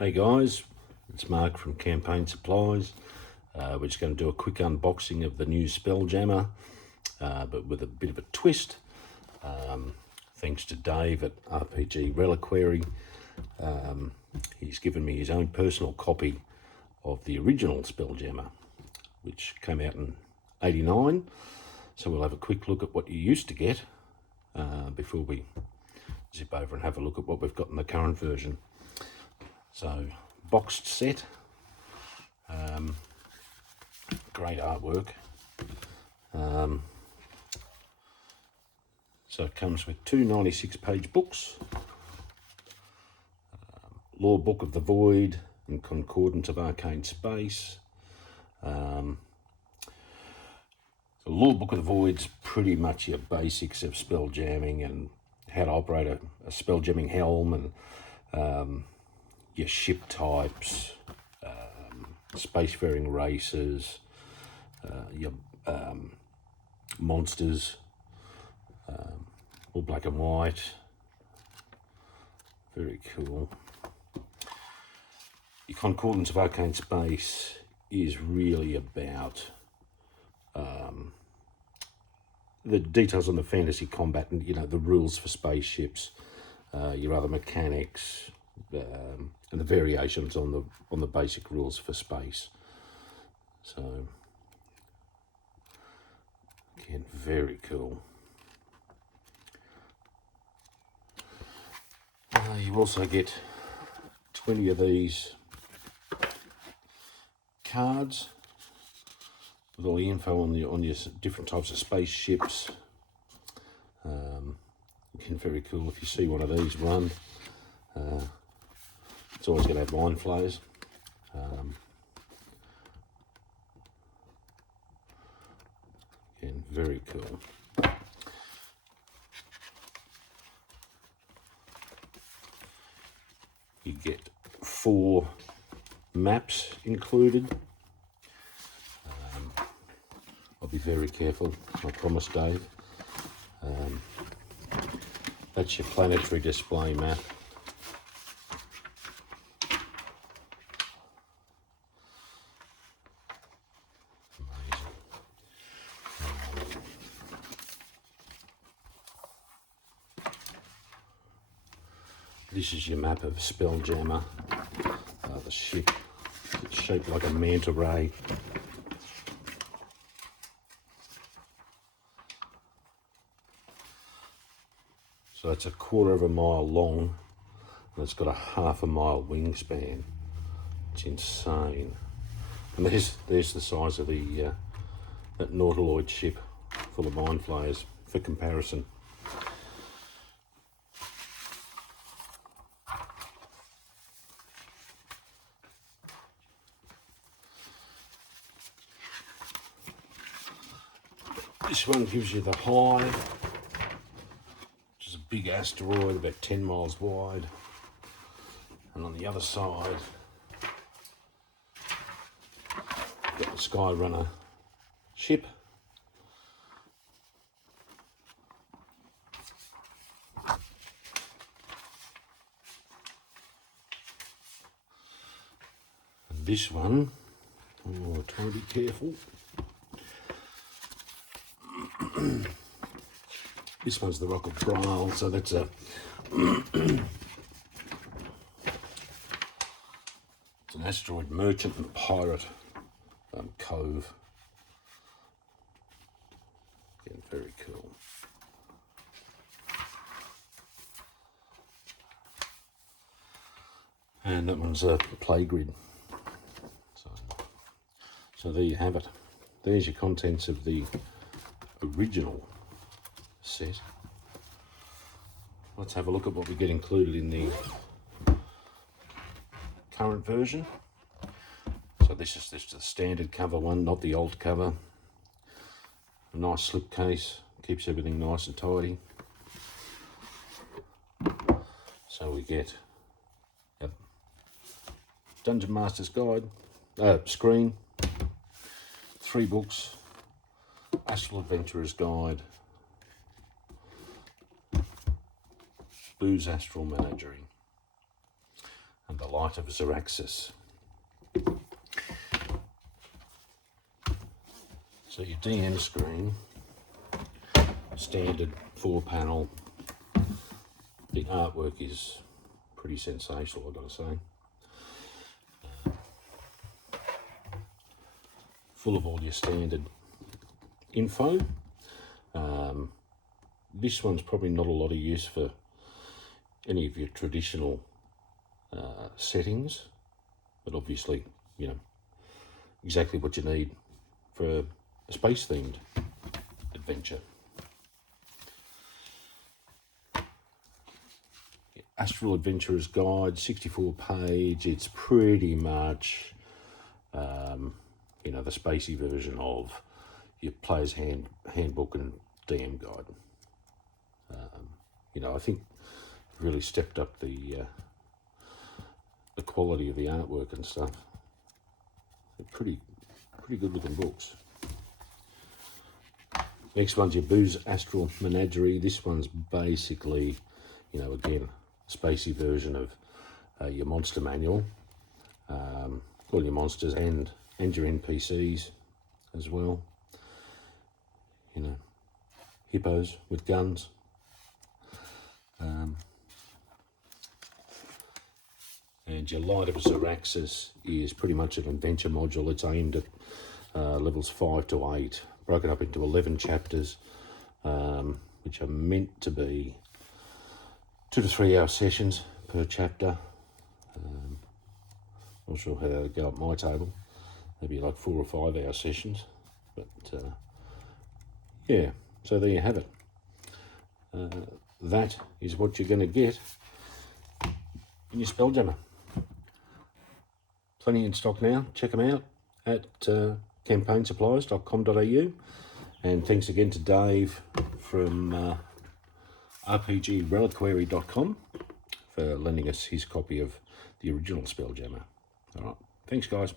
Hey guys, it's Mark from Campaign Supplies. We're just going to do a quick unboxing of the new Spelljammer, but with a bit of a twist. Thanks to Dave at RPG Reliquary. He's given me his own personal copy of the original Spelljammer, which came out in '89. So we'll have a quick look at what you used to get before we zip over and have a look at what we've got in the current version. So, boxed set, great artwork. So it comes with two 96-page books, Lore Book of the Void and Concordance of Arcane Space. The Lore Book of the Void's pretty much your basics of spell jamming and how to operate a spell jamming helm and your ship types, spacefaring races, your monsters, all black and white. Very cool. Your Concordance of Arcane Space is really about the details on the fantasy combat and the rules for spaceships, your other mechanics, and the variations on the basic rules for space. So again, very cool. You also get 20 of these cards with all the info on your different types of spaceships. Again, very cool. If you see one of these run, it's always going to have mind flayers. Again, very cool. You get 4 maps included. I'll be very careful, I promise Dave. That's your planetary display map. This is your map of Spelljammer. The ship, it's shaped like a manta ray. So that's a 1/4 mile long, and it's got a 1/2 mile wingspan. It's insane. And there's the size of the that Nautiloid ship full of mind flayers for comparison. This one gives you the Hive, which is a big asteroid about 10 miles wide. And on the other side, you've got the Skyrunner ship. And this one, oh, try to be careful. This one's the Rock of Braille, so that's a it's an asteroid merchant and pirate cove. Again, very cool. And that one's a play grid. So there you have it. There's your contents of the original set. Let's have a look at what we get included in the current version. So this is the standard cover one, not the alt cover. A nice slipcase, keeps everything nice and tidy. So we get a Dungeon Master's Guide, screen, 3 books, Astral Adventurer's Guide, Boo's Astral Menagerie, and The Light of Xeraxis. So your DM screen, standard 4-panel. The artwork is pretty sensational, I've got to say. Full of all your standard info. This one's probably not a lot of use for any of your traditional settings, but obviously, you know, exactly what you need for a space-themed adventure. Astral Adventurer's Guide, 64-page. It's pretty much, you know, the spacey version of your player's handbook and DM guide. You know, I think really stepped up the quality of the artwork and stuff. They're pretty good looking books. Next one's your Booze Astral Menagerie. This one's basically, you know, again, spacey version of your monster manual. All your monsters and your NPCs as well. You know, hippos with guns. And your Light of Xeraxis is pretty much an adventure module. It's aimed at levels 5 to 8, broken up into 11 chapters, which are meant to be 2 to 3 hour sessions per chapter. Not sure how that would go at my table. Maybe like 4 or 5 hour sessions. But yeah, so there you have it. That is what you're going to get in your Spelljammer. Plenty in stock now. Check them out at campaignSupplies.com.au. And thanks again to Dave from RPGReliquary.com for lending us his copy of the original Spelljammer. All right, thanks guys.